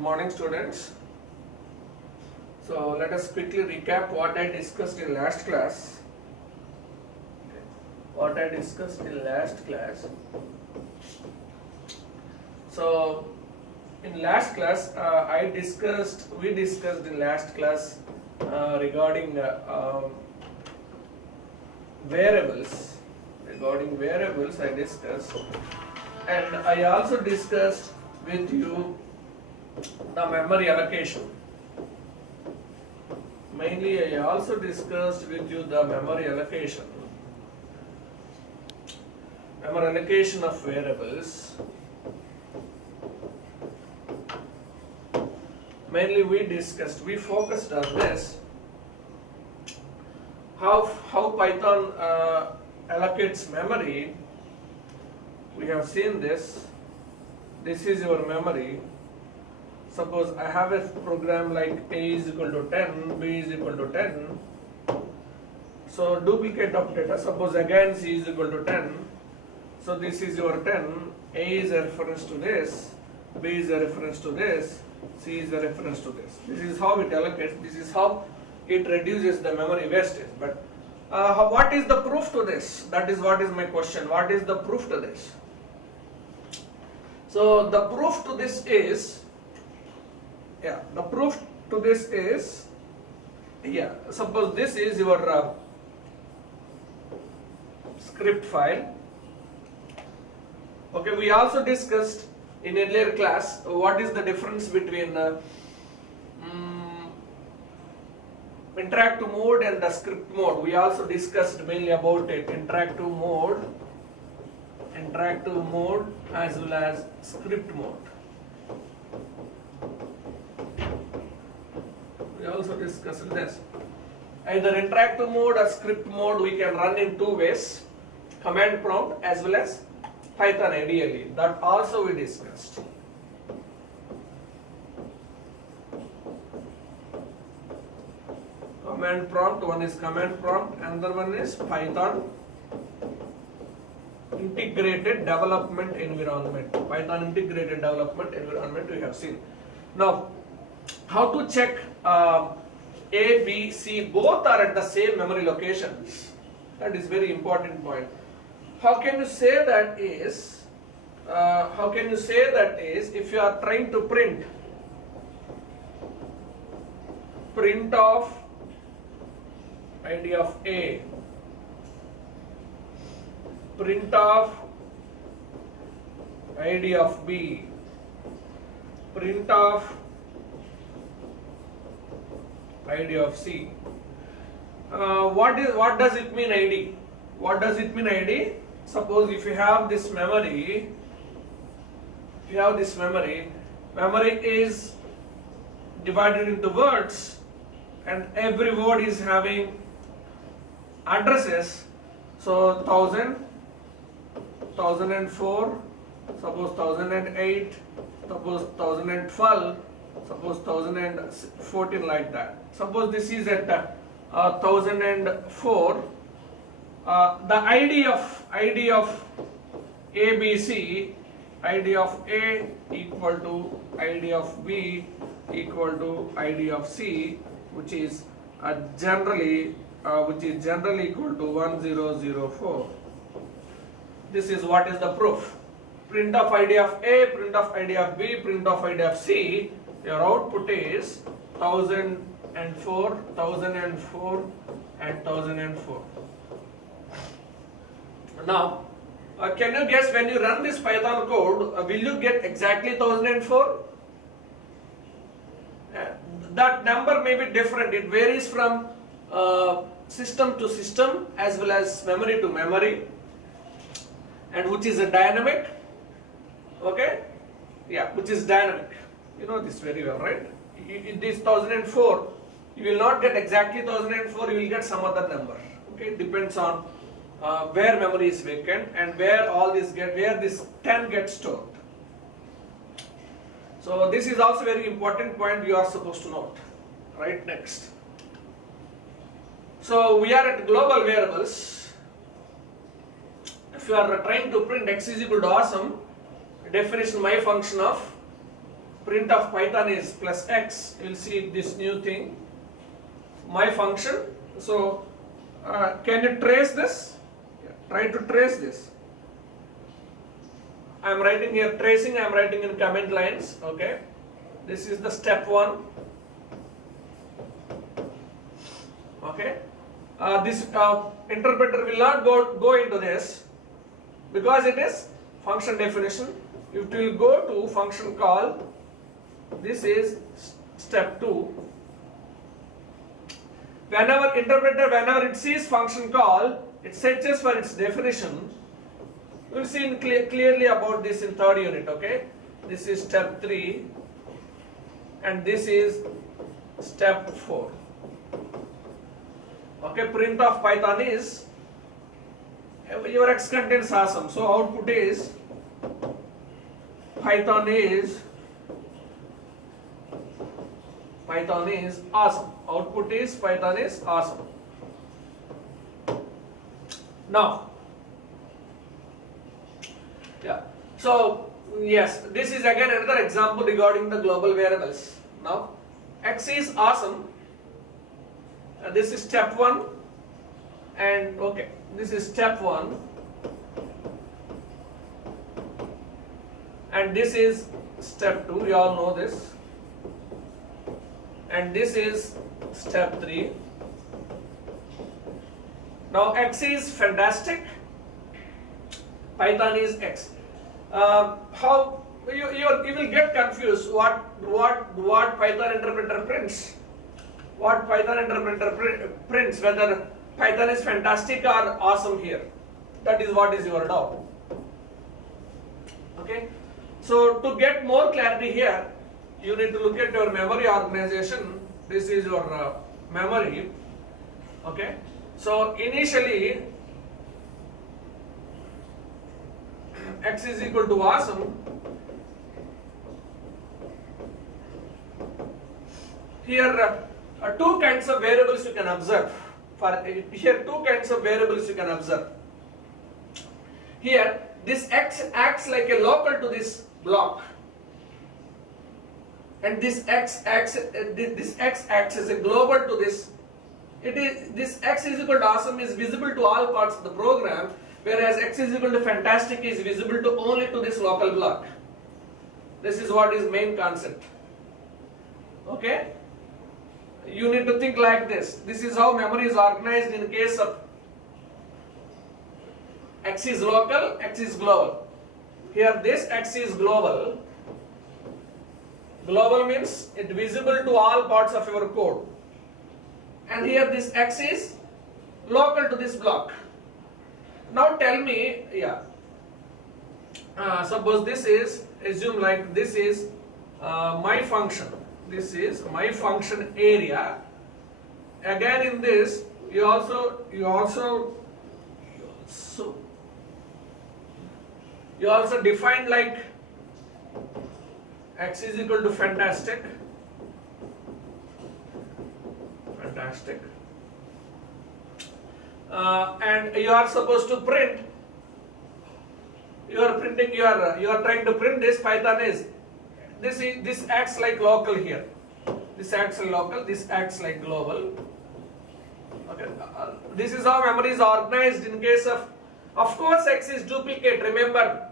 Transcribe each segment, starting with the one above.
morning, students. So let us quickly recap what I discussed in last class. What I discussed in last class. So in last class, we discussed in last class regarding variables. Regarding variables, I discussed, and I also discussed with you the memory allocation. Mainly, I also discussed with you the memory allocation. Memory allocation of variables. Mainly, we focused on this. How Python allocates memory. We have seen this. This is your memory. Suppose I have a program like A is equal to 10, B is equal to 10. So duplicate of data. Suppose again C is equal to 10. So this is your 10. A is a reference to this. B is a reference to this. C is a reference to this. This is how it allocates. This is how it reduces the memory wastage. But what is the proof to this? That is what is my question. What is the proof to this? So the proof to this is, suppose this is your script file. Okay, we also discussed in earlier class what is the difference between interactive mode and the script mode. We also discussed mainly about it, interactive mode as well as script mode. We also discussed this. Either interactive mode or script mode we can run in two ways, command prompt as well as Python ideally. That also we discussed. Command prompt, one is command prompt, another one is Python integrated development environment. Python integrated development environment we have seen. Now, how to check A, B, C both are at the same memory locations? That is very important point. How can you say that is? If you are trying to print of ID of A, print of ID of B, print of ID of C. What does it mean ID? What does it mean ID? Suppose if you have this memory, memory is divided into words, and every word is having addresses. So 1000, 1004, suppose 1008, suppose 1012, suppose 1014, like that. Suppose this is at 1004. The ID of ABC, ID of A equal to ID of B equal to ID of C, which is generally equal to 1004. This is what is the proof. Print of ID of A, print of ID of B, print of ID of C. Your output is 1004, 1004, and 1004. Now, can you guess when you run this Python code, will you get exactly 1004? That number may be different. It varies from system to system as well as memory to memory, and which is a dynamic. Okay? Yeah, which is dynamic. You know this very well, right? In this 1004, you will not get exactly 1004, you will get some other number. Okay? It depends on where memory is vacant and where this 10 gets stored. So this is also very important point you are supposed to note. Right, next. So we are at global variables. If you are trying to print x is equal to awesome, definition my function of print of Python is plus x. You will see this new thing, my function. So can you trace this? Yeah, try to trace this. I am writing here tracing, I am writing in comment lines. Okay, this is the step 1. Okay, this interpreter will not go into this because it is function definition. It will go to function call. This is step 2. Whenever it sees function call, it searches for its definition. We will see clearly about this in third unit. Okay, this is step 3 and this is step 4. Okay, print of Python is your X contains awesome. So output is Python is awesome. Output is Python is awesome. Now, yeah. So yes, this is again another example regarding the global variables. Now, X is awesome. This is step 1, and okay, this is step 1, and this is step 2. We all know this, and this is step 3. Now X is fantastic. Python is X. How you will get confused? What Python interpreter prints? What Python interpreter prints? Whether Python is fantastic or awesome here? That is what is your doubt. Okay. So to get more clarity here, you need to look at your memory organization. This is your memory. Okay. So initially X is equal to awesome. Here two kinds of variables you can observe. Here two kinds of variables you can observe. Here this X acts like a local to this block, and this X acts as a global to this. This X is equal to awesome is visible to all parts of the program, whereas X is equal to fantastic is visible to only to this local block. This is what is main concept. Okay, you need to think like this. This is how memory is organized in case of X is local, X is global. Here this X is global. Global means it visible to all parts of your code. And here this X is local to this block. Now tell me, suppose this is, assume like this is my function. This is my function area. Again in this, you also define like X is equal to fantastic. And you are supposed to print. You are trying to print this. Python is this acts like local here. This acts like local. This acts like global. Okay. This is how memory is organized in case of course X is duplicate. Remember,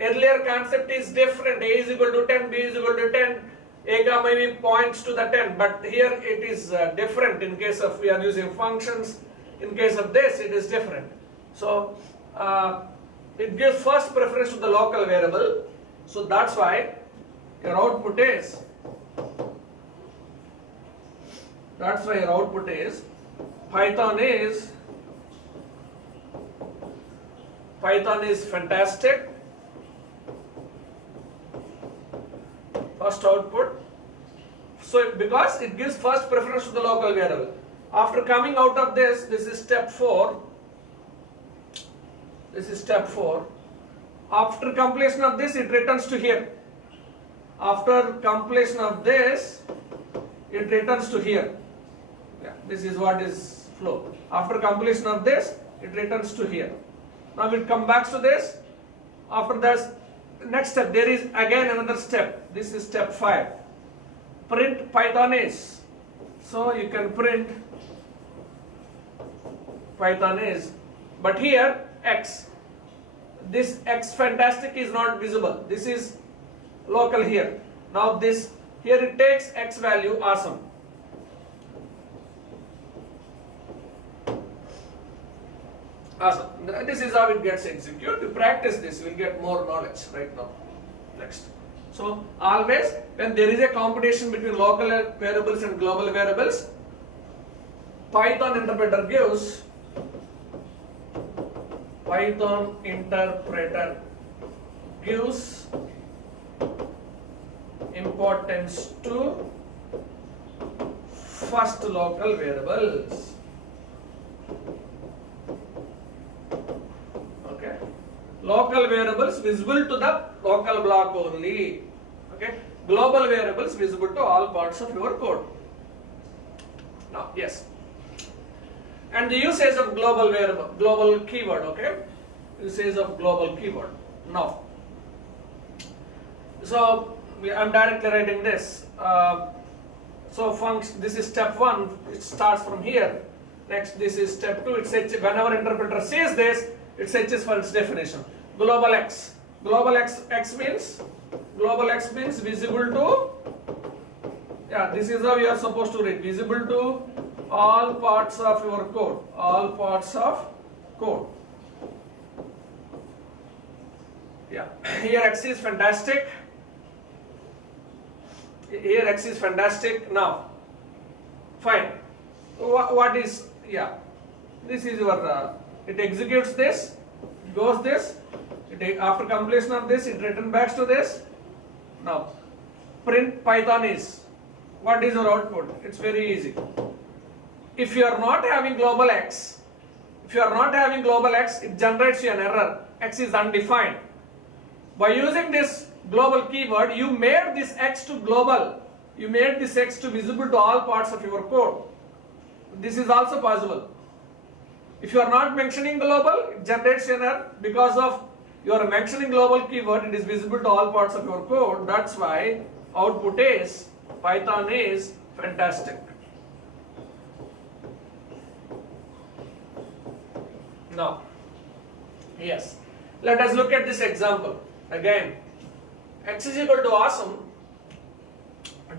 earlier concept is different. A is equal to 10, B is equal to 10. A gamma B points to the 10, but here it is different. In case of we are using functions, in case of this it is different. So it gives first preference to the local variable. So that's why your output is. Python is fantastic. First output. So because it gives first preference to the local variable. After coming out of this, this is step 4. After completion of this, it returns to here. After completion of this, it returns to here. Yeah, this is what is flow. After completion of this, it returns to here. Now it comes back to this. After that, next step, there is again another step. This is step 5. Print Python is. So you can print Python is, but here X. This X fantastic is not visible. This is local here. Now this, here it takes X value awesome. Awesome. This is how it gets executed. To practice this, we'll get more knowledge right now. Next. So always when there is a competition between local variables and global variables, Python interpreter gives importance to first local variables. Okay. Local variables visible to the local block only. Okay. Global variables visible to all parts of your code. Now, yes. And the usage of global variable, global keyword, okay? Usage of global keyword. Now, so I'm directly writing this. So function, this is step 1, it starts from here. Next, this is step 2, it says whenever interpreter sees this, it searches for its definition. Global X. Global X means visible to, yeah, this is how you are supposed to read, visible to all parts of your code, all parts of code. Yeah, here X is fantastic. Here X is fantastic. Now, fine. What is, yeah, this is your, it executes this, goes this, after completion of this, it returns back to this. Now, print Python is, what is your output? It's very easy. If you are not having global X, it generates you an error. X is undefined. By using this global keyword, you made this X to global. You made this X to visible to all parts of your code. This is also possible. If you are not mentioning global, it generates an error. Because of you are mentioning global keyword, it is visible to all parts of your code. That's why output is Python is fantastic. Now, yes, let us look at this example again. X is equal to awesome.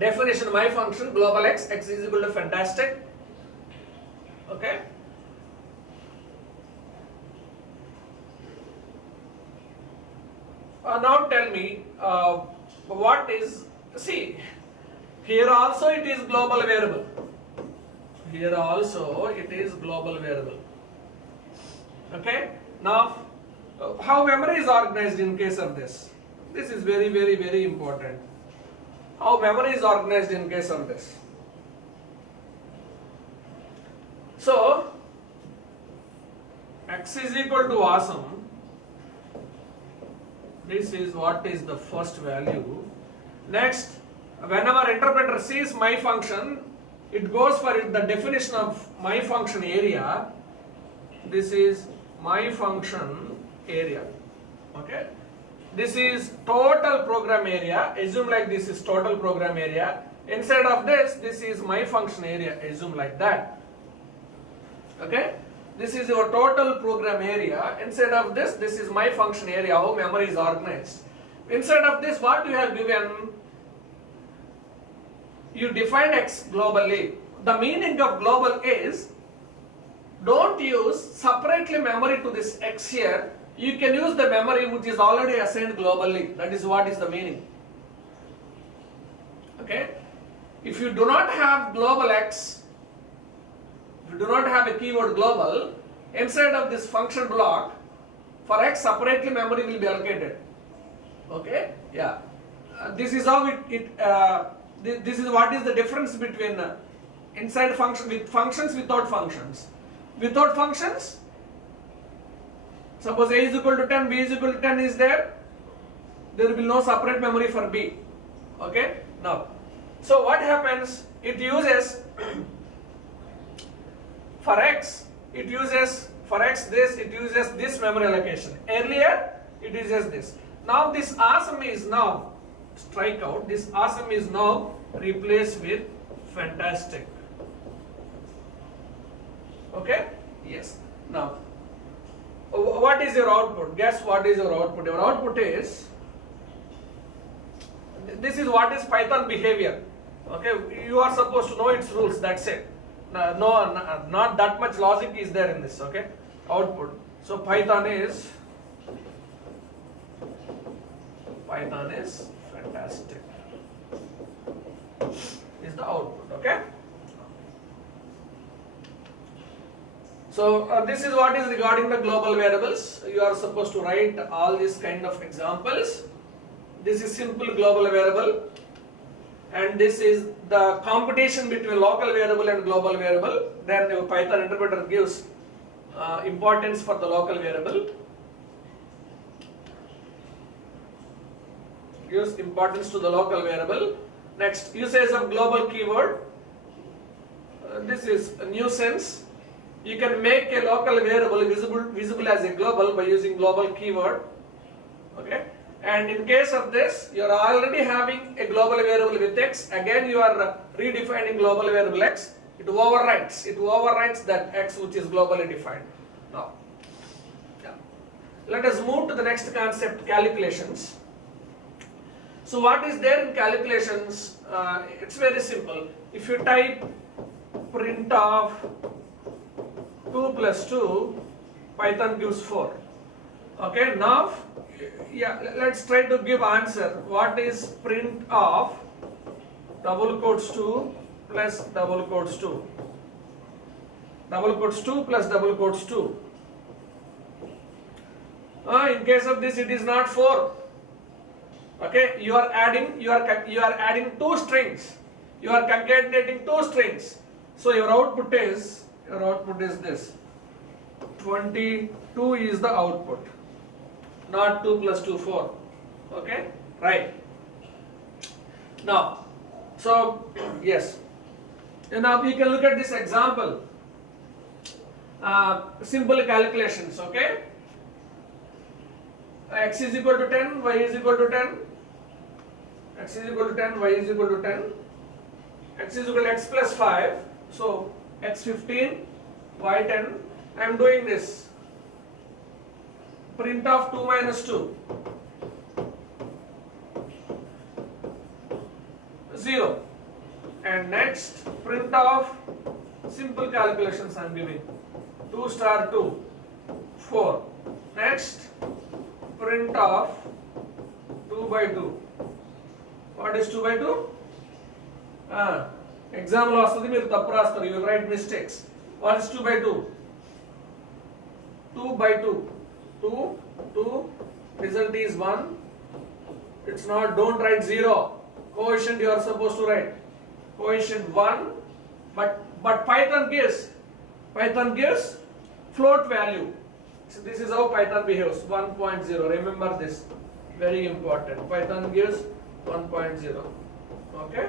Definition of my function global X. X is equal to fantastic. Okay. Now tell me what is, see, here also it is global variable. Here also it is global variable. Okay. Now, how memory is organized in case of this? This is very, very, very important. How memory is organized in case of this? So, X is equal to awesome. This is what is the first value. Next, whenever interpreter sees my function, it goes for the definition of my function area. This is my function area. Okay. This is total program area. Assume like this is total program area. Instead of this, this is my function area. Assume like that. Okay. This is your total program area. Instead of this, this is my function area, how memory is organized. Instead of this, what you have given? You define X globally. The meaning of global is, don't use separately memory to this X here. You can use the memory which is already assigned globally. That is what is the meaning. Okay. If you do not have global X, if you do not have a keyword global, inside of this function block, for X separately memory will be allocated. Okay. Yeah. This is how this is what is the difference between inside function with functions, without functions. Without functions, suppose A is equal to 10, B is equal to 10 is there will be no separate memory for B. Okay. Now, so what happens? It uses for X, it uses this memory allocation. Earlier, it uses this. Now this awesome is now strike out. This awesome is now replaced with fantastic. Okay? Yes. Now, what is your output? Guess what is your output? Your output is, this is what is Python behavior. Okay? You are supposed to know its rules, that's it. No, not that much logic is there in this. Okay? Output. So Python is fantastic. Is the output. Okay? So this is what is regarding the global variables. You are supposed to write all these kind of examples. This is simple global variable, and this is the competition between local variable and global variable. Then your Python interpreter gives importance for the local variable. Gives importance to the local variable. Next, usage of global keyword. This is a nuisance. You can make a local variable visible as a global by using global keyword. Okay. And in case of this, you are already having a global variable with x. Again, you are redefining global variable x. It overwrites that x which is globally defined. Now, let us move to the next concept, calculations. So what is there in calculations? It's very simple. If you type print of 2 plus 2, Python gives 4. Okay, now let's try to give answer. What is print of double quotes 2 plus double quotes 2? Double quotes 2 plus double quotes 2. In case of this, it is not 4. Okay, you are adding two strings. You are concatenating two strings. So your output is this. 22 is the output. Not 2 plus 2, 4. Okay, right. Now, so yes. And now you can look at this example. Simple calculations. Okay. X is equal to 10, y is equal to 10. X is equal to 10, y is equal to 10. X is equal to x plus 5. So x 15, y 10. I am doing this. Print of 2 minus 2. 0. And next, print of simple calculations I am giving. 2 star 2, 4. Next, print of 2 by 2. What is 2 by 2? Example vastadi meer tappu rastaru. You will write mistakes. What is 2 by 2? 2 by 2. 2, result is 1. It's not, don't write 0. Coefficient you are supposed to write. Coefficient 1. But Python gives float value. So this is how Python behaves. 1.0. Remember this. Very important. Python gives 1.0. Okay?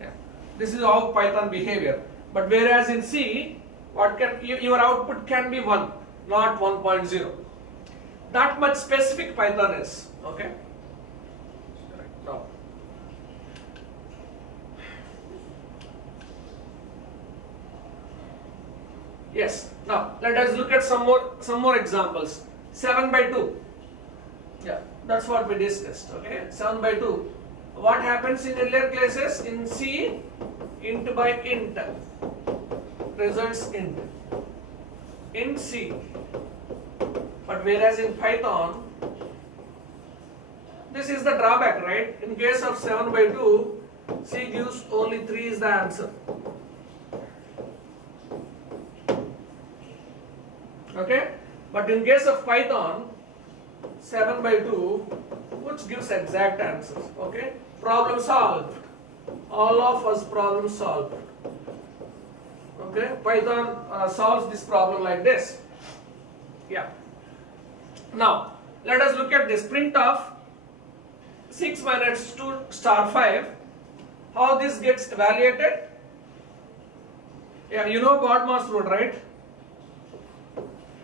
Yeah. This is how Python behavior. But whereas in C, your output can be 1, not 1.0. That much specific Python is. Okay? Now. Yes. Now let us look at some more examples. 7 by 2. Yeah, that's what we discussed. Okay, 7 by 2. What happens in earlier classes? In C, int by int results int. In C. But whereas in Python, this is the drawback, right? In case of 7 by 2, C gives only 3 is the answer. Okay? But in case of Python, 7 by 2, which gives exact answers. Okay? Problem solved. All of us problem solved. Okay? Python solves this problem like this. Yeah. Now, let us look at this. Print of 6 minus 2 star 5. How this gets evaluated? Yeah, you know BODMAS rule, right?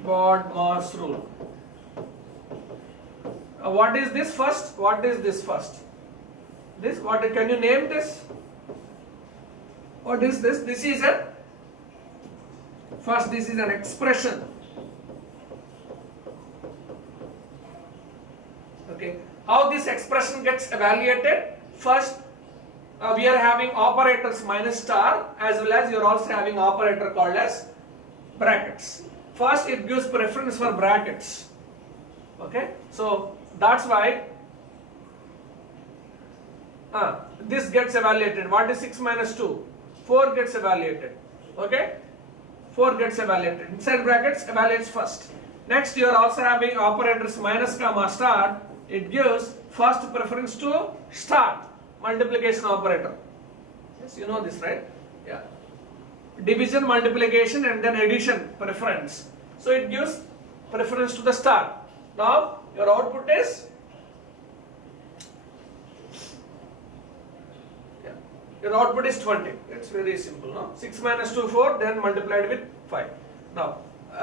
BODMAS rule. What is this first? What is this first? This, what can you name this? What is this? This is a first, this is an expression. Okay. How this expression gets evaluated? First, we are having operators minus star, as well as you are also having operator called as brackets. First, it gives preference for brackets. Okay. So that's why this gets evaluated. What is 6 minus 2? 4 gets evaluated. Okay. 4 gets evaluated. Inside brackets evaluates first. Next, you are also having operators minus comma star. It gives first preference to star, multiplication operator. Yes, you know this, right? Yeah. Division, multiplication, and then addition preference. So it gives preference to the star. Now your output is, your output is 20. It's very simple, no? 6 minus 2, 4, then multiplied with 5. Now,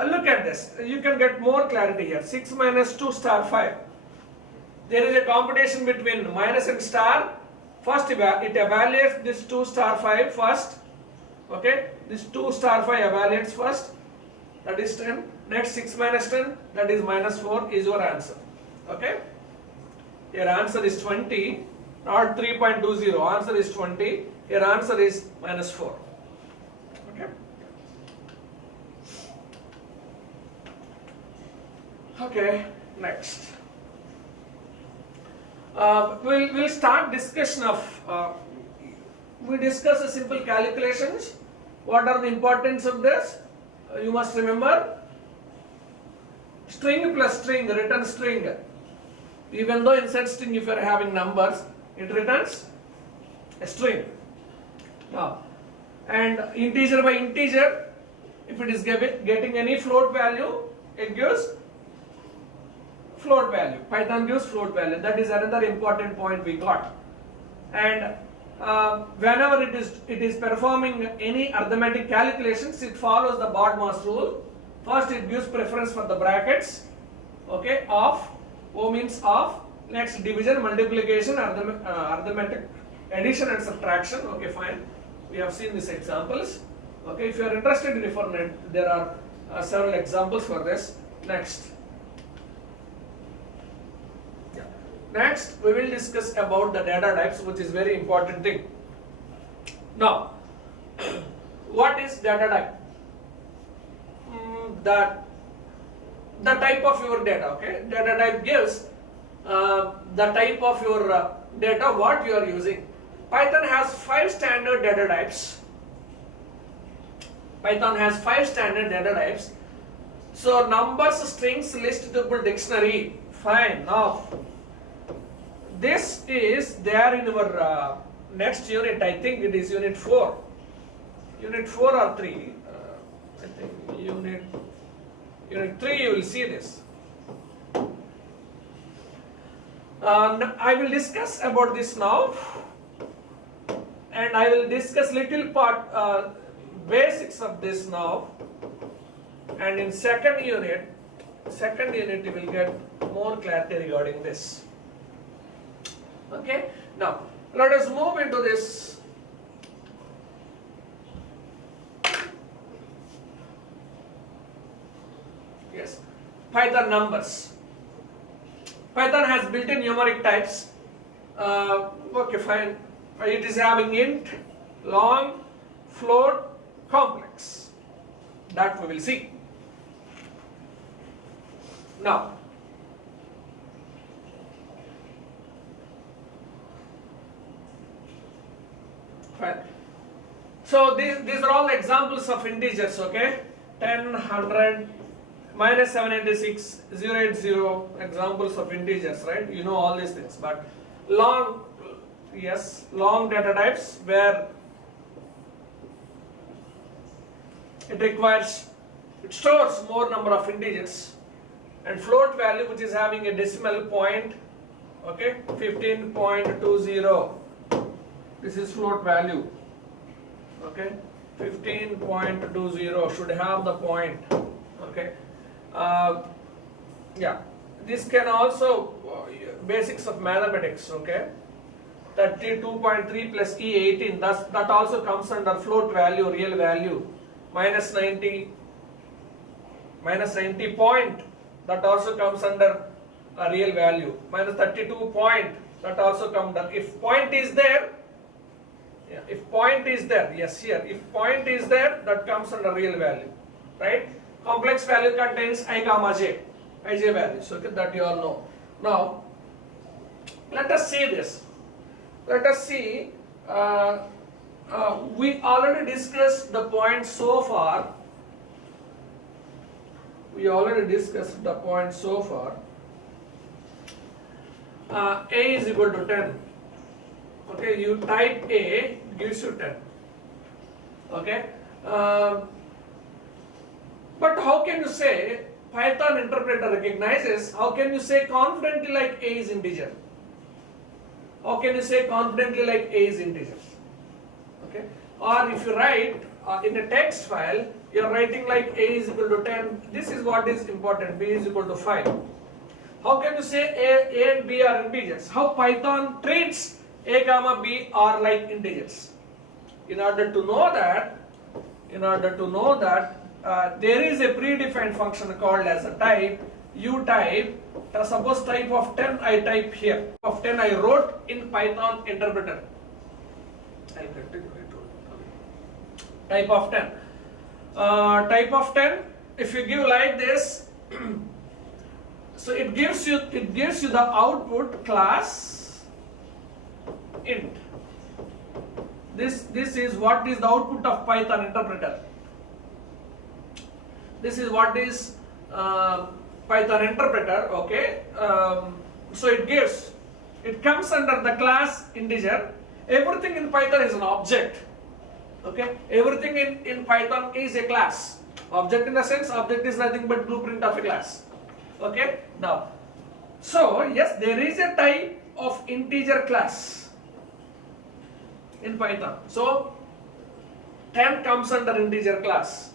look at this. You can get more clarity here. 6 minus 2 star 5. There is a combination between minus and star. First, it evaluates this 2 star 5 first. Okay? This 2 star 5 evaluates first. That is 10. Next, 6 minus 10, that is minus 4 is your answer. Okay? Your answer is 20. Not 3.20, answer is 20, your answer is minus 4. Okay. Okay, next. We'll start discussion of, we discuss a simple calculations. What are the importance of this? You must remember, string plus string, return string. Even though inside string if you are having numbers, it returns a string. Now, and integer by integer, if it is getting any float value, it gives float value. Python gives float value. That is another important point we got. And whenever it is performing any arithmetic calculations, it follows the BODMAS rule. First, it gives preference for the brackets. Okay, of, O means of. Next, division, multiplication, arithmetic, addition and subtraction. Okay, fine. We have seen these examples. Okay, if you are interested in referring, there are several examples for this. Next. Yeah. Next, we will discuss about the data types, which is very important thing. Now, what is data type? The type of your data. Okay, data type gives the type of your data what you are using. Python has 5 standard data types. Python has 5 standard data types. So numbers, strings, list, tuple, dictionary. Fine. Now this is there in our next unit. I think it is unit 4. Unit 4 or 3. I think unit 3 you will see this. I will discuss about this now, and I will discuss little part basics of this now, and in second unit you will get more clarity regarding this. Okay, now let us move into this. Yes, Python numbers. Python has built-in numeric types. Okay, fine. It is having int, long, float, complex. That we will see. Now, fine. So these are all examples of integers. Okay, 10, 100. Minus 786, 080, examples of integers, right? You know all these things. But long, yes, long data types where it stores more number of integers. And float value, which is having a decimal point, okay, 15.20. This is float value, okay, 15.20 should have the point, okay. Yeah, this can also basics of mathematics, okay? 32.3 plus E18, that also comes under float value, real value, minus 90 point, that also comes under a real value, minus 32 point, that also comes under, if point is there, yeah, if point is there, yes, here, if point is there, that comes under real value, right? Complex value contains I comma j, ij values, okay, that you all know. Now, let us see this. Let us see, we already discussed the point so far. We already discussed the point so far. A is equal to 10. Okay, you type A, gives you 10. Okay, but how can you say Python interpreter recognizes? How can you say confidently like A is integer? How can you say confidently like A is integer? Okay, or if you write in a text file, you are writing like A is equal to 10. This is what is important. B is equal to 5. How can you say A and B are integers? How Python treats A comma B are like integers? In order to know that, there is a predefined function called as a type. You type, suppose type of 10 I type here, of 10 I wrote in Python interpreter. Type of 10. Type of 10, if you give like this, so it gives you the output class int. This is what is the output of Python interpreter. This is what is Python interpreter, okay? So it comes under the class integer. Everything in Python is an object, okay? Everything in Python is a class. Object in the sense, object is nothing but blueprint of a class, okay? Now, so yes, there is a type of integer class in Python. So 10 comes under integer class.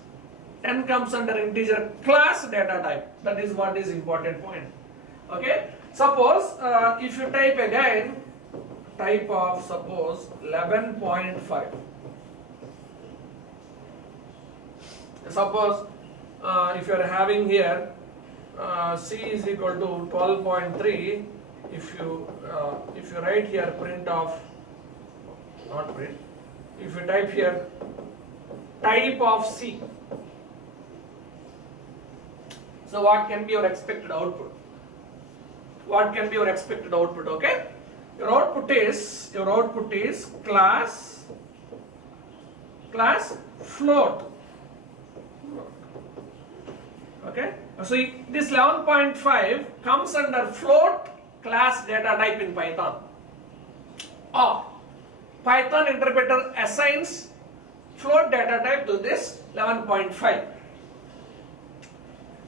10 comes under integer class data type. That is what is important point. Okay. Suppose if you type again type of suppose 11.5. Suppose if you are having here C is equal to 12.3. If you write here print of, not print, if you type here type of C, so what can be your expected output? What can be your expected output? Okay, your output is class float. Okay, so this 11.5 comes under float class data type in Python. Or Python interpreter assigns float data type to this 11.5.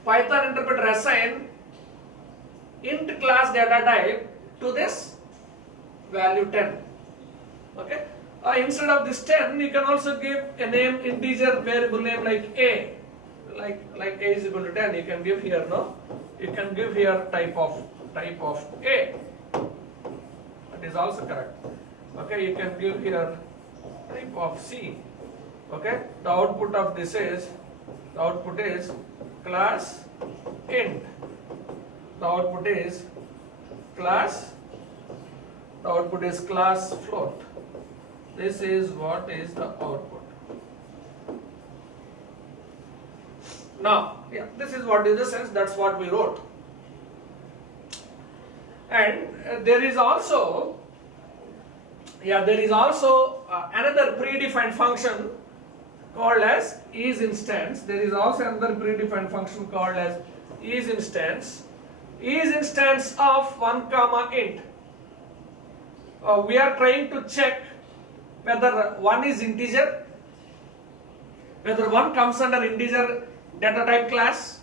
Python interpreter assign int class data type to this value 10. Okay. Instead of this 10, you can also give a name, integer variable name like A. Like A is equal to 10. You can give here, no? You can give here type of A. That is also correct. Okay. You can give here type of C. Okay. The output of this is, the output is class int. The output is class float. This is what is the output. Now, yeah, this is what is the sense, that's what we wrote. And there is also another predefined function called as isInstance. There is also another predefined function called as isInstance. IsInstance of 1 comma int. We are trying to check whether 1 is integer, whether 1 comes under integer data type class.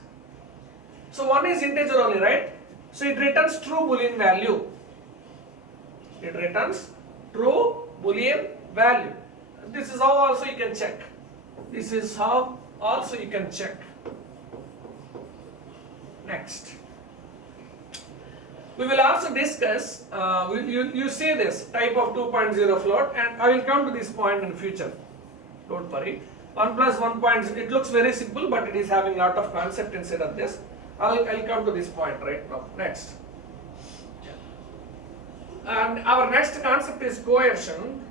So 1 is integer only, right? So it returns true boolean value. It returns true boolean value. This is how also you can check. This is how also you can check. Next. We will also discuss, you see this type of 2.0 float, and I will come to this point in future. Don't worry. 1 plus 1.0, it looks very simple, but it is having lot of concept inside of this. I'll come to this point right now. Next. And our next concept is coercion.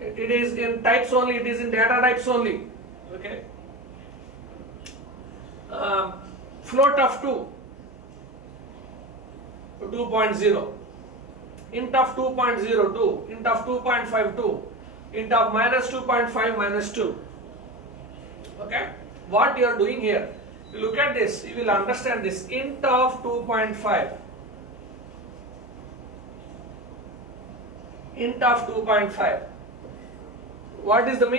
It is in types only, it is in data types only. Okay. Float of 2.0, int of 2.02, int of 2.52, int of minus 2.5 minus 2. Okay, what you are doing here, you look at this, you will understand this. Int of 2.5, int of 2.5. What is the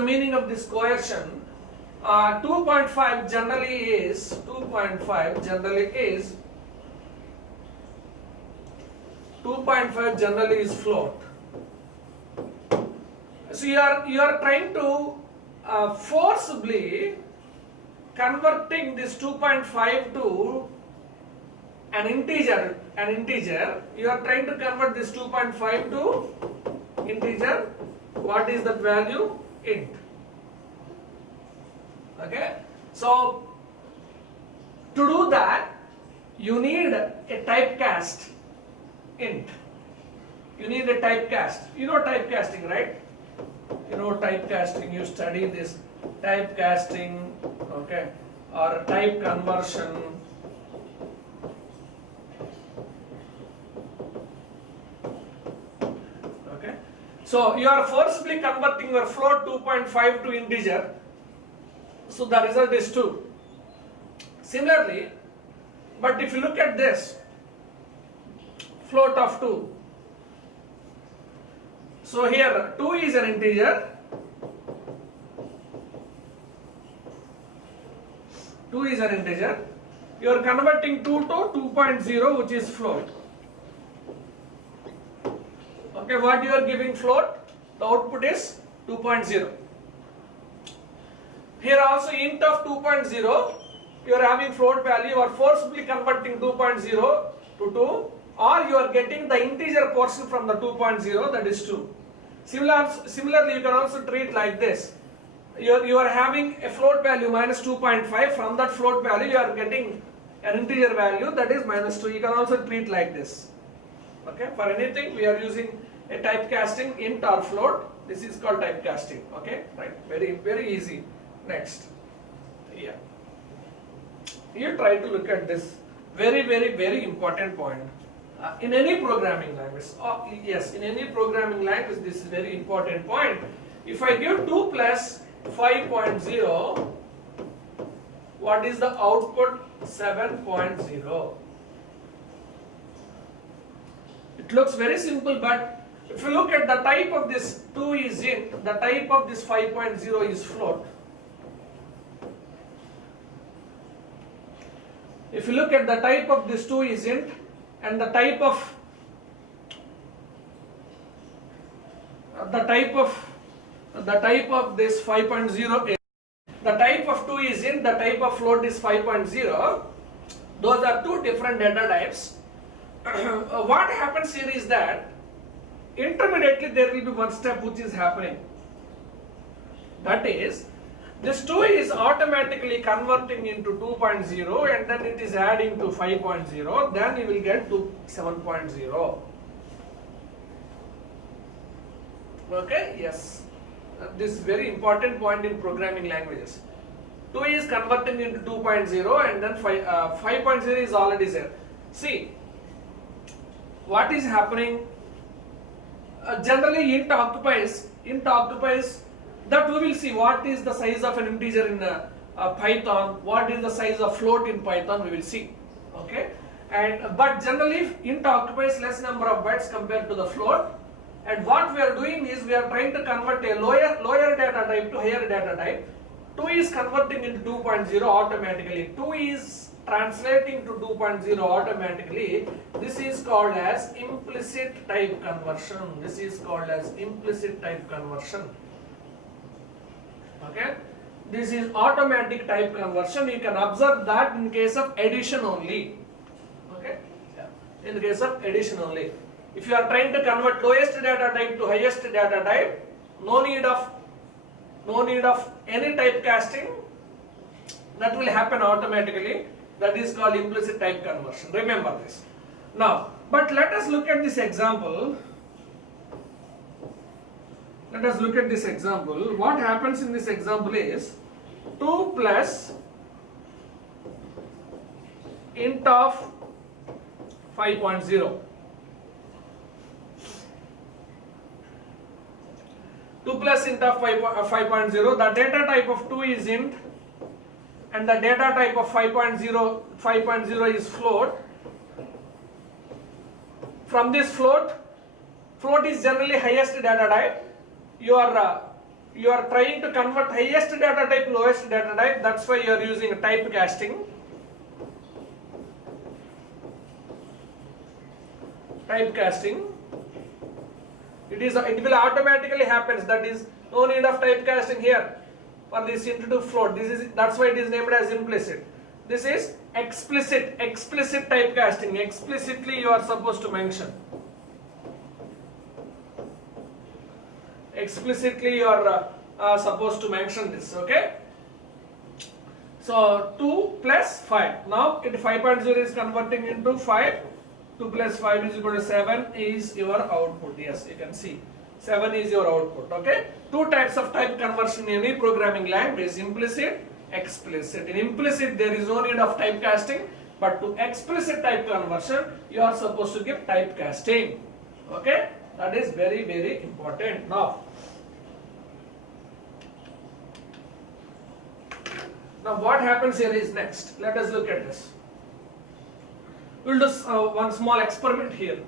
meaning of this coercion? 2.5 generally is 2.5 generally is float. So you are trying to forcibly converting this 2.5 to an integer. You are trying to convert this 2.5 to integer. What is that value? Int. Okay, so to do that you need a typecast int. You need a typecast. You know typecasting, right? You know typecasting, you study this typecasting, okay, or type conversion. Okay, so you are forcibly converting your float 2.5 to integer. So the result is 2. Similarly, but if you look at this, float of 2. So here 2 is an integer, 2 is an integer. You are converting 2 to 2.0, which is float. Okay, what you are giving float? The output is 2.0. Here also int of 2.0, you are having float value, you are forcibly converting 2.0 to 2, or you are getting the integer portion from the 2.0, that is 2. Similarly, you can also treat like this. You are having a float value minus 2.5, from that float value you are getting an integer value, that is minus 2. You can also treat like this. Okay, for anything we are using a typecasting int or float. This is called typecasting. Okay, right, very easy. Next, yeah, you try to look at this very important point. In any programming language, yes, in any programming language, this is very important point. If I give 2 plus 5.0, what is the output? 7.0. It looks very simple, but if you look at the type of this 2 is int, the type of this 5.0 is float. If you look at the type of this 2 is int, and the type of this 5.0 is, the type of 2 is int, the type of float is 5.0. Those are two different data types. What happens here is that intermediately there will be one step which is happening. That is, this 2 is automatically converting into 2.0 and then it is adding to 5.0, then you will get to 7.0. Okay, yes. This is very important point in programming languages. 2 is converting into 2.0 and then 5.0 is already there. See, what is happening? Generally int occupies, that we will see what is the size of an integer in Python, what is the size of float in Python, we will see. Okay, and but generally int occupies less number of bytes compared to the float, and what we are doing is we are trying to convert a lower data type to higher data type. 2 is converting into 2.0 automatically, 2 is translating to 2.0 automatically. This is called as implicit type conversion. Okay, This is automatic type conversion. You can observe that in case of addition only. Okay? In the case of addition only. If you are trying to convert lowest data type to highest data type, no need of any typecasting. That will happen automatically. That is called implicit type conversion. Remember this. Now, but let us look at this example. Let us look at this example. What happens in this example is 2 plus int of 5.0. 2 plus int of 5.0. The data type of 2 is int and the data type of 5.0 is float. From this float is generally highest data type. You are trying to convert highest data type lowest data type. That's why you are using typecasting. It will automatically happens. That is no need of typecasting here for this int to float. That's why it is named as implicit. This is explicit typecasting. Explicitly you are supposed to mention. Explicitly you are supposed to mention this. Okay. So 2 plus 5. Now 5.0 is converting into 5. 2 plus 5 is equal to 7 is your output. Yes, you can see 7 is your output. Okay. Two types of type conversion in any programming language: implicit, explicit. In implicit there is no need of typecasting, but to explicit type conversion you are supposed to give typecasting. Okay. That is very, very important. Now what happens here is next. Let us look at this. We will do one small experiment here.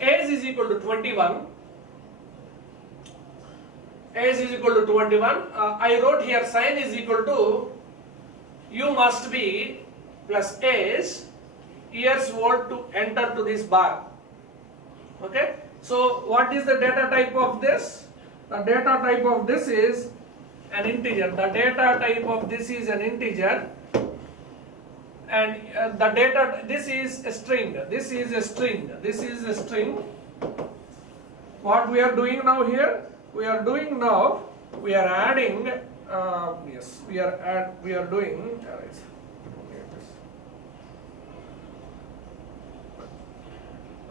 Age is equal to 21. Age is equal to 21. I wrote here sign is equal to you must be plus age years old to enter to this bar. Okay. So what is the data type of this? The data type of this is an integer. The data type of this is an integer. And the data, this is a string. This is a string. This is a string. What we are doing now here? We are adding. Yes, we are doing.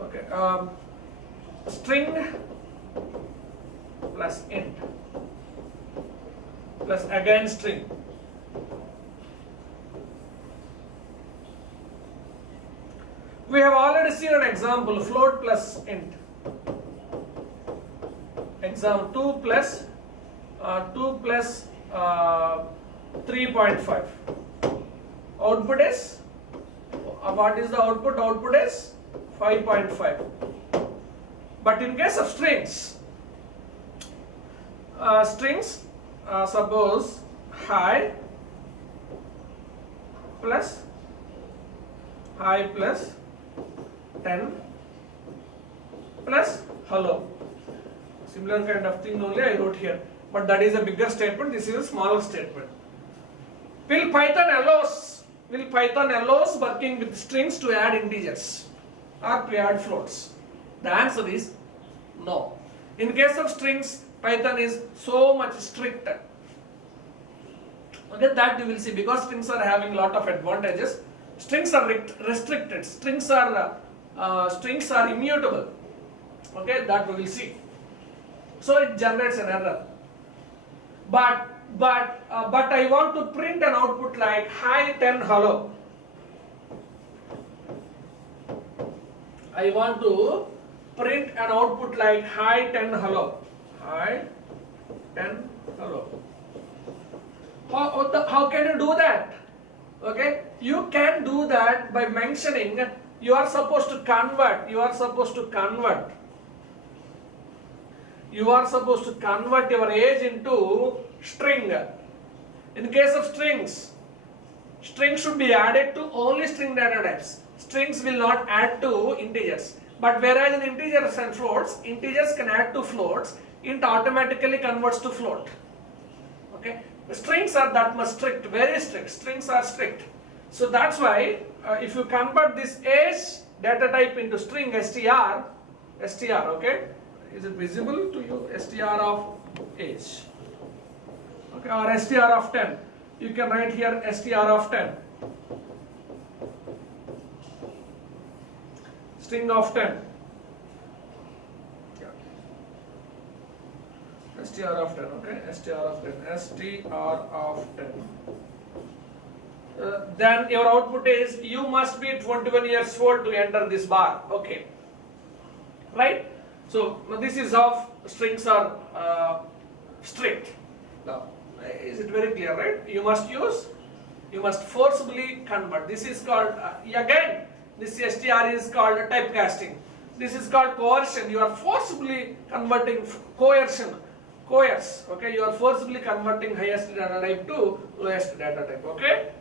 Okay. String plus int plus again string. We have already seen an example, float plus int. Example 2 plus 3.5. Output is, what is the output? Output is 5.5. But in case of strings, suppose hi plus 10 plus hello. Similar kind of thing only I wrote here, but that is a bigger statement. This is a smaller statement. Will Python allows working with strings to add integers or to add floats? The answer is no. In case of strings, Python is so much strict. Okay, that you will see, because strings are having a lot of advantages. Strings are restricted. Strings are immutable. Okay, that we will see. So it generates an error. But I want to print an output like hi 10 hello. I want to print an output like hi 10 hello. Hi 10 hello. How can you do that? Okay, you can do that by mentioning you are supposed to convert your age into string. In case of strings should be added to only string data types. Strings will not add to integers. But whereas in integers and floats, integers can add to floats, int automatically converts to float. Okay, Strings are that much strict, very strict. Strings are strict. So that's why if you convert this age data type into string str, okay, is it visible to you? Str of age, okay, or str of 10. You can write here str of 10, string of 10. str of 10, okay, str of 10, str of 10. Then your output is you must be 21 years old to enter this bar, okay, right? So this is how strings are strict. Now, is it very clear, right? You must forcibly convert. This is called again, this str is called typecasting. This is called coercion. You are forcibly converting coerce, okay, you are forcibly converting highest data type to lowest data type, okay.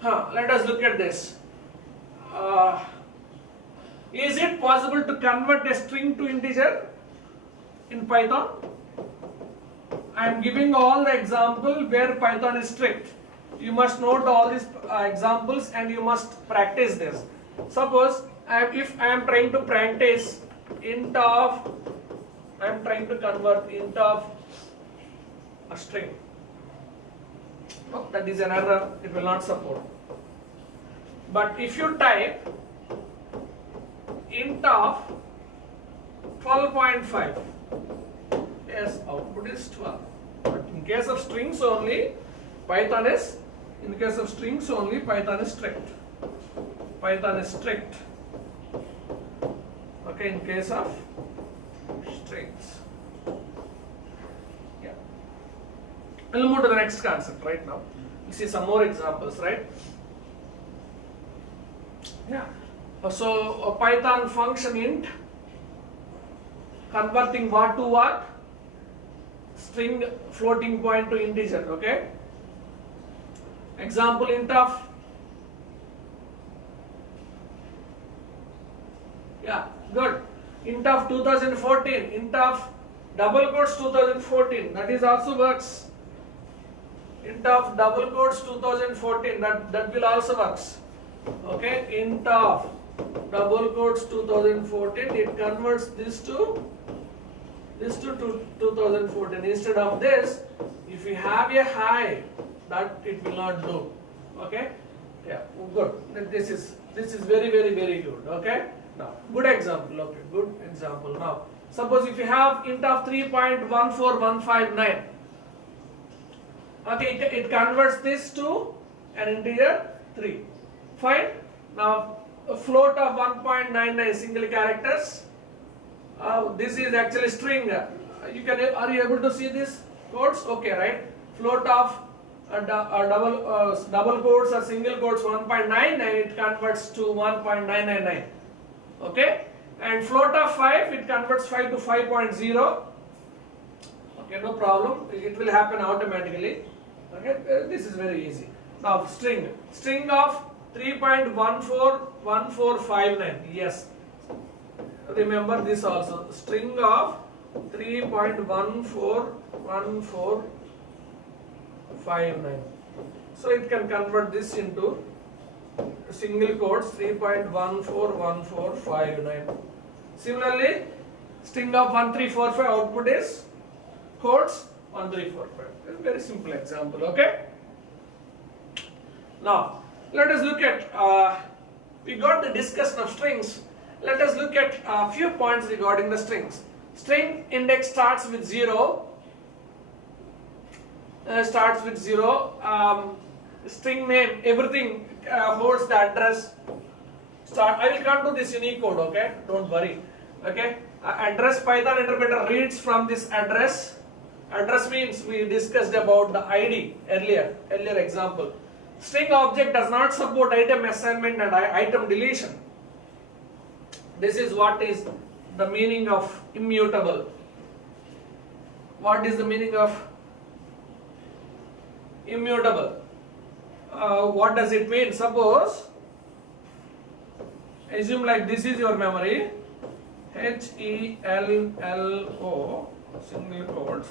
Now, let us look at this. Is it possible to convert a string to integer in Python? I am giving all the example where Python is strict. You must note all these examples and you must practice this. Suppose if I am trying to practice int of, I am trying to convert int of a string. Oh, that is an error, it will not support. But if you type int of 12.5, yes, output is 12. But in case of strings only, Python is strict. Python is strict. Okay, in case of strings. Yeah. We'll move to the next concept right now. We'll see some more examples, right? Yeah. So a Python function int converting what to what? String floating point to integer, okay? Example int of, yeah, good. Int of 2014, int of double quotes 2014, that is also works. Int of double quotes 2014, that will also works. Okay, int of double quotes 2014, it converts this to 2014. Instead of this, if you have a high, that it will not do. Okay, yeah, good. This is very good. Okay, now good example. Okay, good example. Now suppose if you have int of 3.14159, okay, it converts this to an integer 3. Fine. Now a float of 1.99 single characters. This is actually string. Are you able to see this quotes? Okay, right? Float of double quotes or single quotes 1.99, it converts to 1.999. Okay, and float of 5, it converts 5 to 5.0. Okay, no problem. It will happen automatically. Okay, this is very easy. Now string of 3.141459. Yes, remember this also. String of 3.141459. So it can convert this into single quotes 3.141459. Similarly, string of 1345, output is quotes 1345. Very simple example. Okay. Now let us look at, we got the discussion of strings. Let us look at a few points regarding the strings. String index starts with 0. String name, everything holds the address. I will come to this Unicode, okay? Don't worry. Okay? Address Python interpreter reads from this address. Address means we discussed about the ID earlier example. String object does not support item assignment and item deletion. This is what is the meaning of immutable. What is the meaning of immutable? What does it mean? Suppose, assume like this is your memory, HELLO, single quotes.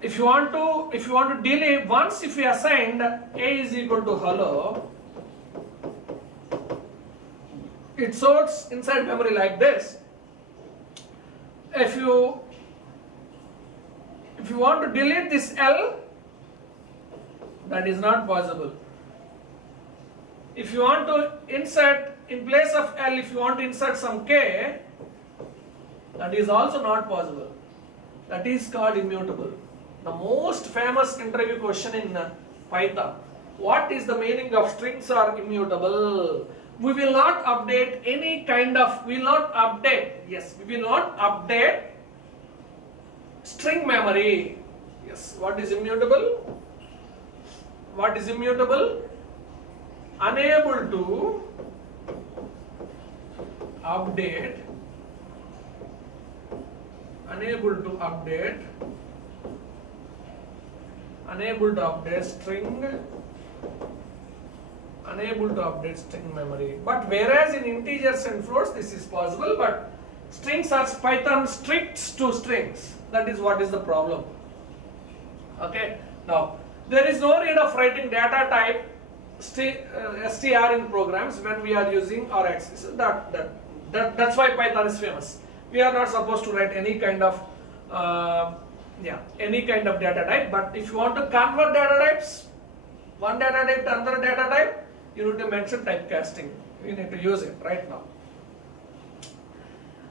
If you want to delete, once if we assigned a is equal to hello, it sorts inside memory like this. If you want to delete this L, that is not possible. If you want to insert in place of L, if you want to insert some K, that is also not possible. That is called immutable. The most famous interview question in Python. What is the meaning of strings are immutable? We will not update any kind of, we will not update string memory. Yes, what is immutable? What is immutable? Unable to update string memory. But whereas in integers and floats this is possible, but strings are Python strict to strings. That is what is the problem. Okay. Now there is no need of writing data type str in programs when we are using RX. That's why Python is famous. We are not supposed to write any kind of data type. But if you want to convert data types, one data type to another data type, you need to mention typecasting. You need to use it right now.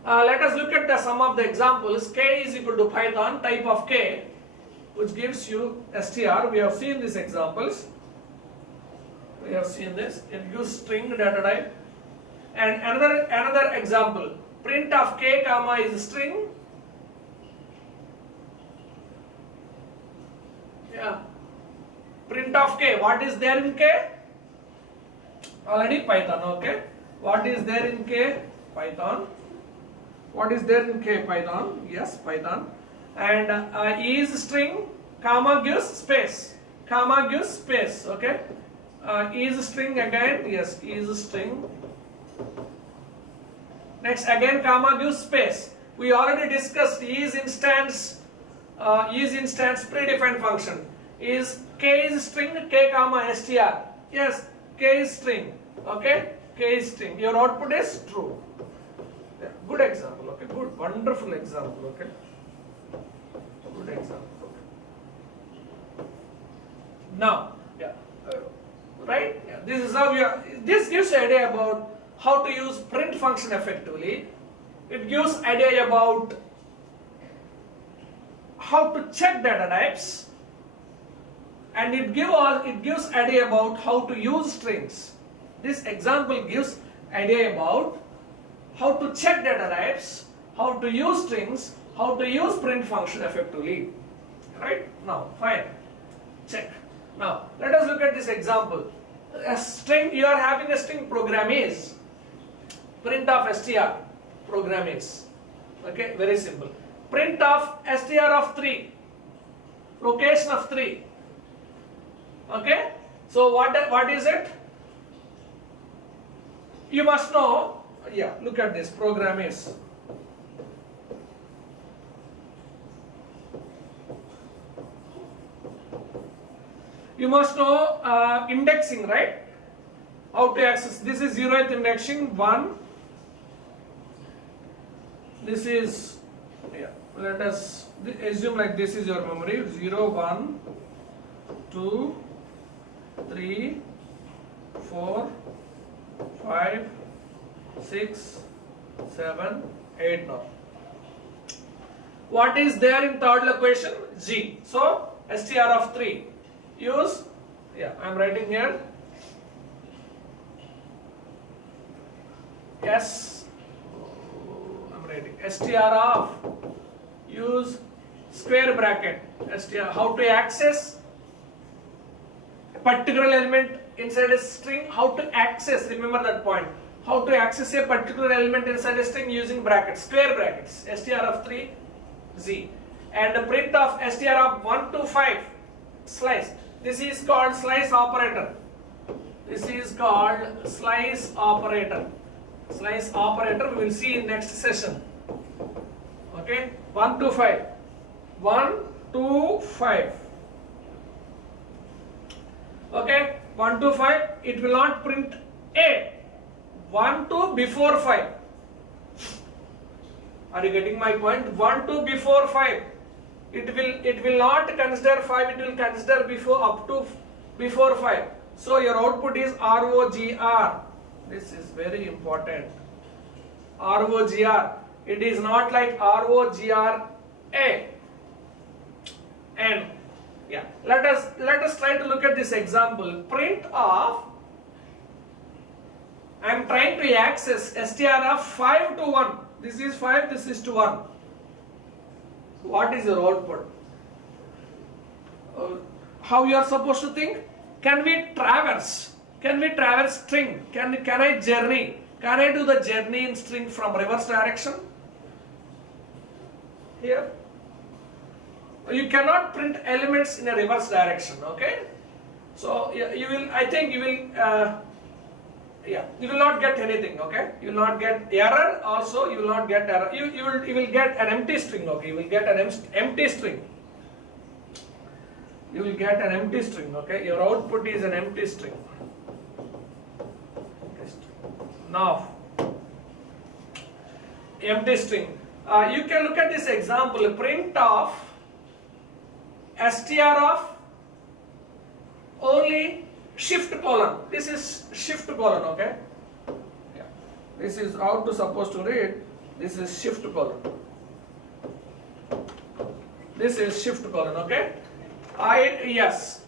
Let us look at some of the examples. K is equal to Python type of K, which gives you str. We have seen these examples. We have seen this. It gives string data type. And another example. Print of K comma is string. Yeah. Print of K. What is there in K? Already Python. Okay. What is there in K? Python. What is there in K? Python. Yes, Python. And is string, comma gives space. Comma gives space. Okay. Is string again. Yes, is string. Next again comma gives space. We already discussed is instance predefined function. Is K is string, K comma str. Yes, K is string. Okay, K is string. Your output is true. Yeah, good example. Okay, good, wonderful example. Okay, good example. Okay. Now, yeah, right. Yeah, this is how we are. This gives an idea about how to use print function effectively. It gives idea about how to check data types, and it gives idea about how to use strings. This example gives idea about how to check data types, how to use strings, how to use print function effectively. Right? Now, fine. Check. Now, let us look at this example. A string, you are having a string program is print of str program is. Okay, very simple. Print of str of 3, location of 3. Okay, so what is it? You must know. Yeah, look at this program is. You must know indexing, right? How to access. This is 0th indexing 1. This is, yeah, let us assume like this is your memory. 0, 1, 2, 3, 4, 5, 6, 7, 8 now. What is there in third location? G. So str of 3. Use, yeah, I am writing here. Yes, I am writing str of, use square bracket str. How to access a particular element inside a string? How to access? Remember that point. How to access a particular element inside a string using brackets, square brackets. Str of 3, Z, and the print of str of 1 to 5, slice. This is called slice operator. This is called slice operator. Slice operator we will see in next session. Okay, 1 to 5. 1 to 5. Okay, 1 to 5, it will not print A. 1 to before 5. Are you getting my point? 1 to before 5. It will not consider 5, it will consider before up to before 5. So your output is ROGR. This is very important. ROGR. It is not like ROGRA. And yeah, let us try to look at this example. Print of, I am trying to access str of 5 to 1. This is 5, this is to 1. What is your output? How you are supposed to think? Can we traverse? Can we traverse string? Can I journey? Can I do the journey in string from reverse direction? Here. You cannot print elements in a reverse direction, okay? So you will, I think you will, you will not get anything, okay? You will not get error. Also, you will not get error. You will get an empty string, okay? You will get an empty string. You will get an empty string, okay? Your output is an empty string. Now, empty string. You can look at this example. Print of str of only shift colon. This is shift colon, okay? Yeah. This is how to supposed to read. This is shift colon. This is shift colon, okay? Yes.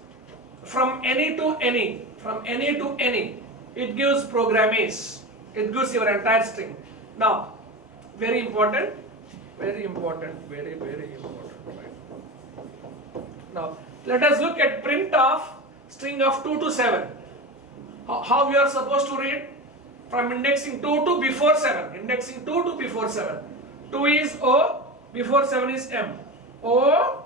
From any to any. From any to any. It gives program is. It gives your entire string. Now, very important. Very important. Very, very important. Right? Now, let us look at print of string of 2 to 7. How we are supposed to read? From indexing 2 to before 7. Indexing 2 to before 7. 2 is O, before 7 is M. O,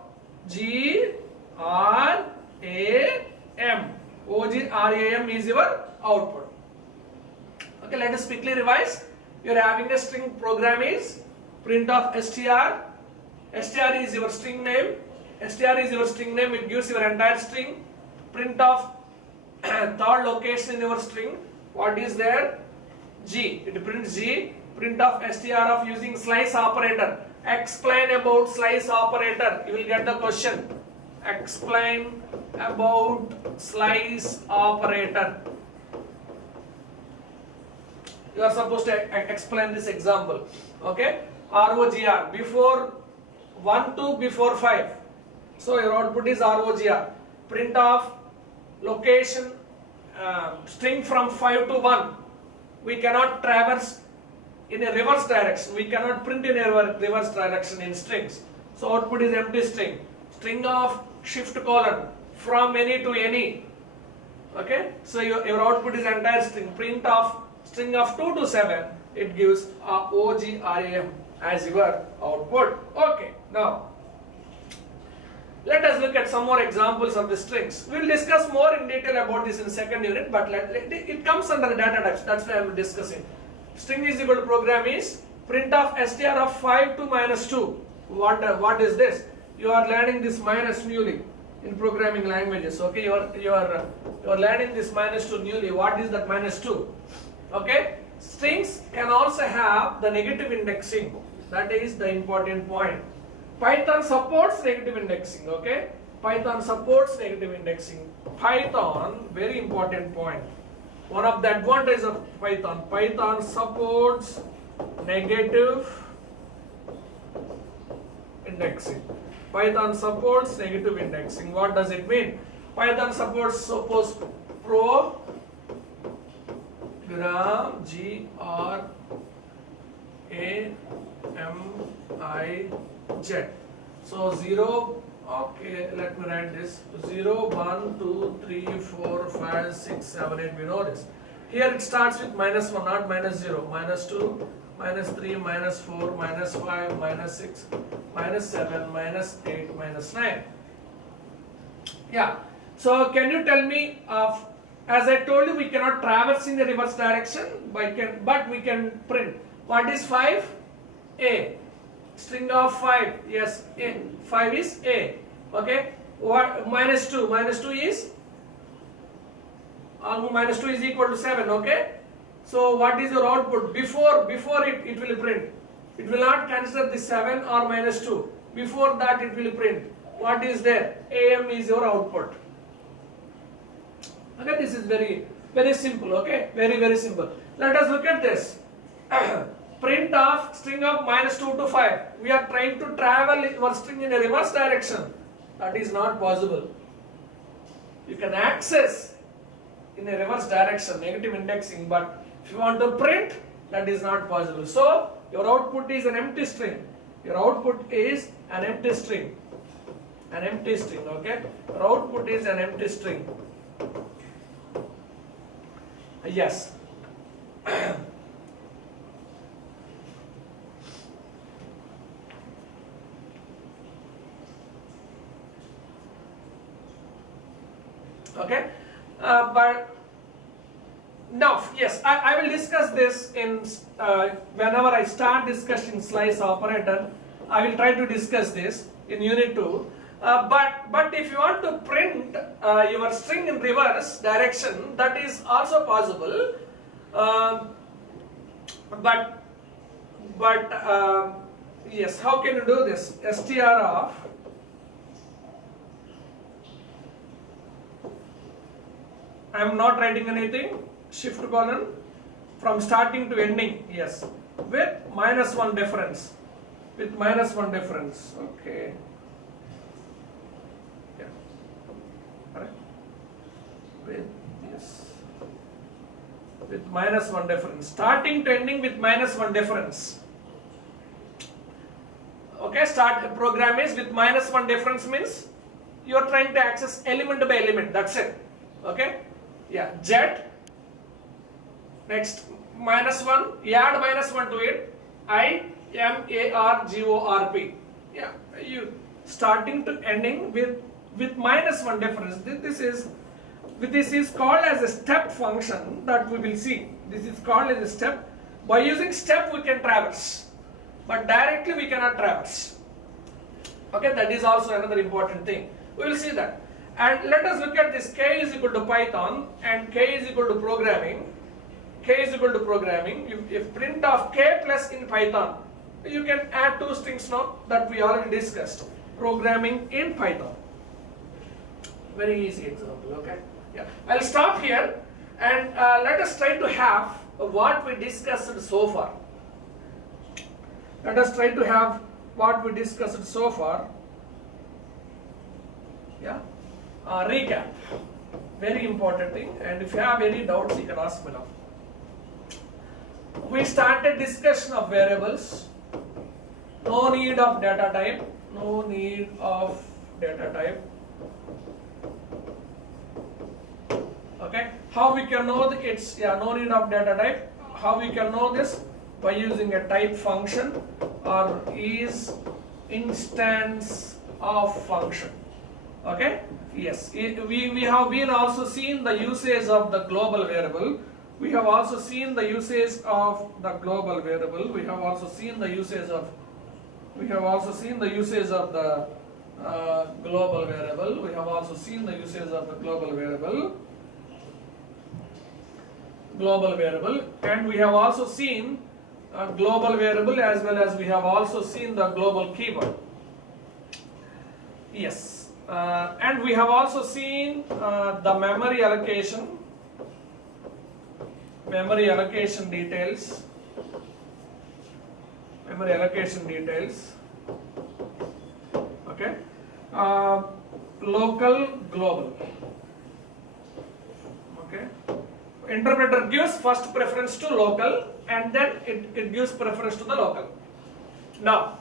G, R, A, M. O, G, R, A, M is your output. Okay, let us quickly revise. You are having a string program is print of str. Str is your string name. Str is your string name. It gives your entire string. Print of third location in your string. What is there? G. It prints G. Print of str of using slice operator. Explain about slice operator. You will get the question. Explain about slice operator. You are supposed to explain this example. Okay? ROGR. Before 1 to before 5. So your output is ROGR. Print of location string from 5 to 1. We cannot traverse in a reverse direction. We cannot print in a reverse direction in strings. So output is empty string. String of shift colon from any to any. Okay. So your output is entire string. Print of string of 2 to 7. It gives OGRAM as your output. Okay. Now, let us look at some more examples of the strings. We will discuss more in detail about this in second unit, but it comes under the data types. That's why I am discussing. String is equal to program is print of str of 5 to minus 2. What is this? You are learning this minus newly in programming languages. Okay, you are learning this minus 2 newly. What is that minus 2? Okay, strings can also have the negative indexing. That is the important point. Python supports negative indexing, okay? Python supports negative indexing. Python, very important point. One of the advantages of Python, Python supports negative indexing. Python supports negative indexing. What does it mean? Python supports suppose program GRAMIZ. So 0, okay, let me write this. 0, 1, 2, 3, 4, 5, 6, 7, 8, we know this. Here it starts with minus 1, not minus 0. Minus 2, minus 3, minus 4, minus 5, minus 6, minus 7, minus 8, minus 9. Yeah. So can you tell me, as I told you, we cannot traverse in the reverse direction, but we can print. What is 5? A. string of 5, yes, 5 is A, okay. What minus 2 is minus 2 is equal to 7, okay. So what is your output? Before it will print, it will not consider the 7 or minus 2. Before that it will print what is there. AM is your output. Okay, this is very simple, okay, very simple. Let us look at this. Print of string of minus 2 to 5. We are trying to travel our string in a reverse direction. That is not possible. You can access in a reverse direction, negative indexing, but if you want to print, that is not possible. So your output is an empty string. Your output is an empty string. An empty string, okay? Your output is an empty string. Yes. Okay, but now, yes, I will discuss this in whenever I start discussing slice operator. I will try to discuss this in unit 2. But if you want to print your string in reverse direction, that is also possible. Yes, how can you do this? str of I am not writing anything, shift colon, from starting to ending, yes, with minus 1 difference, okay, yeah, correct, with minus 1 difference, starting to ending with minus 1 difference, okay. The program is with minus 1 difference means you are trying to access element by element, that's it, okay. Yeah, jet, next minus 1, add minus 1 to it, IMARGORP. Yeah, you starting to ending with minus 1 difference. This is called as a step function that we will see. This is called as a step. By using step we can traverse, but directly we cannot traverse. Okay, that is also another important thing. We will see that. And let us look at this. K is equal to Python and K is equal to programming. K is equal to programming. If print of K plus in Python, you can add 2 strings now that we already discussed. Programming in Python. Very easy example, okay? Yeah. I'll stop here and let us try to have what we discussed so far. Let us try to have what we discussed so far. Yeah. Recap, very important thing, and if you have any doubts you can ask me now. We started discussion of variables, no need of data type, okay. How we can know that it's no need of data type? How we can know this? By using a type function or is instance of function. Okay, yes, we have been also seen the usage of the global variable. We have also seen the usage of the global variable. We have also seen the usage of the global variable. We have also seen the usage of the global variable, and we have also seen global variable as well as we have also seen the global keyword. Yes. And we have also seen the memory allocation details, okay. Local, global, okay. Interpreter gives first preference to local and then it gives preference to the local. Now,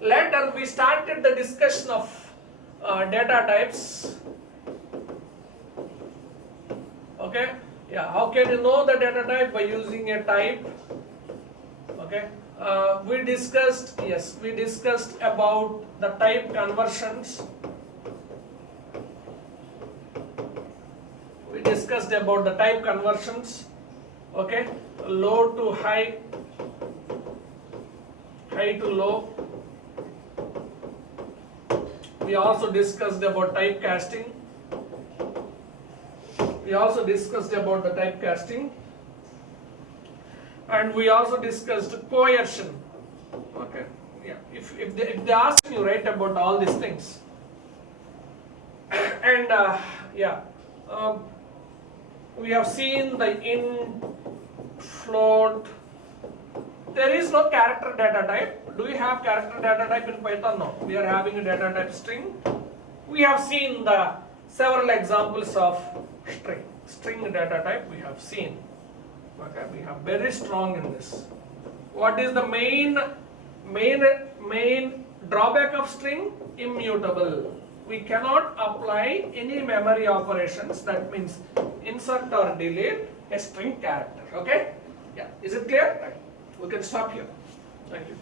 later we started the discussion of data types. Okay, yeah, how can you know the data type? By using a type. Okay, we discussed about the type conversions. Okay, low to high high to low. We also discussed about typecasting. We also discussed about the typecasting. And we also discussed coercion. Okay. Yeah. If they ask you, right, about all these things. And yeah. We have seen the int, float. There is no character data type. Do we have character data type in Python? No. We are having a data type string. We have seen the several examples of string data type we have seen. Okay, we have very strong in this. What is the main drawback of string? Immutable. We cannot apply any memory operations, that means insert or delete a string character. Okay? Yeah. Is it clear? Right. We can stop here. Thank you.